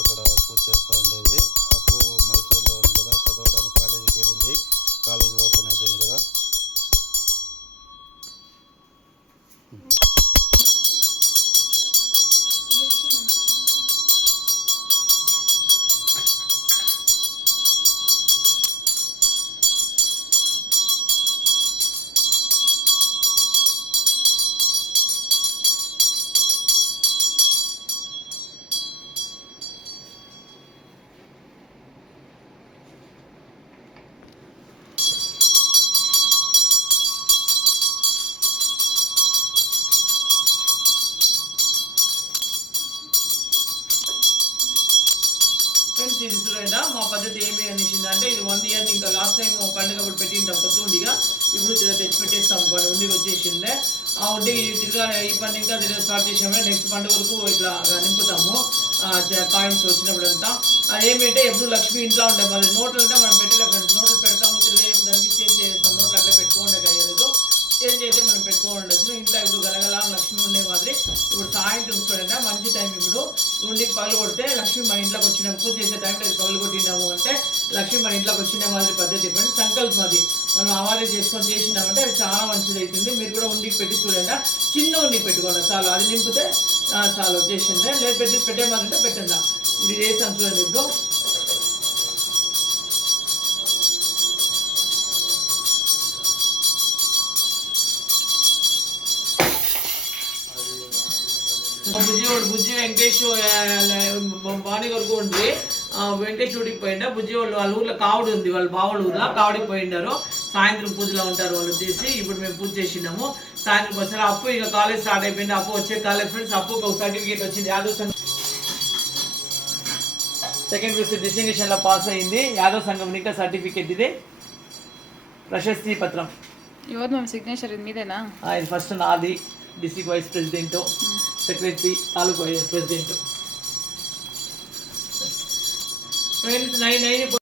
అక్కడ పూజ చేస్తూ ఉండేది. అప్పు మైసూర్లో ఉంది కదా, చదవడానికి కాలేజీకి వెళ్ళింది. కాలేజీ ఓపెన్ అయిపోయింది కదా. ఫ్రెండ్స్ ఇది చూడండి మా పద్ధతి ఏమి అనేసింది అంటే ఇది 1 ఇయర్ ఇంకా లాస్ట్ టైం పండుగ అప్పుడు పెట్టింటాం కొత్త ఉండిగా ఇప్పుడు తెచ్చి పెట్టేస్తాం ఉండికి వచ్చేసిందే ఆ ఉండికి తిరిగా ఈ పండుగ ఇంకా తిరిగి స్టార్ట్ చేసాము నెక్స్ట్ పండుగ వరకు ఇట్లా నింపుతాము కాయిన్స్ వచ్చినప్పుడంతా అదేమిటంటే ఎప్పుడు లక్ష్మి ఇంట్లో ఉంటాయి మరి నోట్లు అంటే మనం పెట్టలే ఫ్రెండ్స్ నోట్లు పెడతాము తిరిగి దానికి చేంజ్ చేస్తాం నోట్లు అట్లా పెట్టుకోండి అయ్యలేదు చేంజ్ అయితే మనం పెట్టుకోండొచ్చు ఇంట్లో ఇప్పుడు గలగల లక్ష్మి ఉండే మాదిరి ఇప్పుడు సాయంత్రం చూడండి మంచి టైం ఇప్పుడు ఉండికి పగలు కొడితే లక్ష్మి మన ఇంట్లోకి వచ్చిన పూజ చేసే టైంలో అది పగలు కొట్టినాము అంటే లక్ష్మి మన ఇంట్లోకి వచ్చిన మాదిరి పద్ధతి ఇవ్వండి సంకల్పం అది మనం ఆవాదం చేసుకొని చేసినామంటే అది చాలా మంచిది అవుతుంది మీరు కూడా ఉండికి పెట్టి చూడండి చిన్న ఉండికి పెట్టుకోండి చాలు అది నింపితే చాలు వచ్చేసిందే లేదు పెట్టే మాదిరి పెట్టండి ఇప్పుడు ఇది వేసాం చూడండి ఇప్పుడు బుజ్జి వెంకటేష్ బాణి వరకు ఉండి వెంకటేష్ ఊడికి పోయిండా బుజ్జి వాళ్ళు వాళ్ళ ఊర్లో కావుడు ఉంది వాళ్ళ బావుల ఊర్లో కావుడికి పోయిండారు సాయంత్రం పూజలో ఉంటారు వాళ్ళు వచ్చేసి ఇప్పుడు మేము పూజ చేసినాము సాయంత్రం వచ్చారు అప్పు ఇక కాలేజ్ స్టార్ట్ అయిపోయింది అప్పు వచ్చే కాలేజ్ ఫ్రెండ్స్ అప్పుకి ఒక సర్టిఫికేట్ వచ్చింది యాదవ్ సంఘం సెకండ్ క్లాస్ డిస్టింగ్విషన్ లో పాస్ అయింది యాదవ్ సంఘం ఇంకా సర్టిఫికేట్ ఇది ప్రశస్తి పత్రం ఎవరు సిగ్నేచర్ మీదేనా ఇది ఫస్ట్ నాది డిస్ట్రిక్ట్ వైస్ ప్రెసిడెంట్ సెక్రటరీ తాలూకు వైస్ ప్రెసిడెంట్ ఫ్రెండ్స్ 9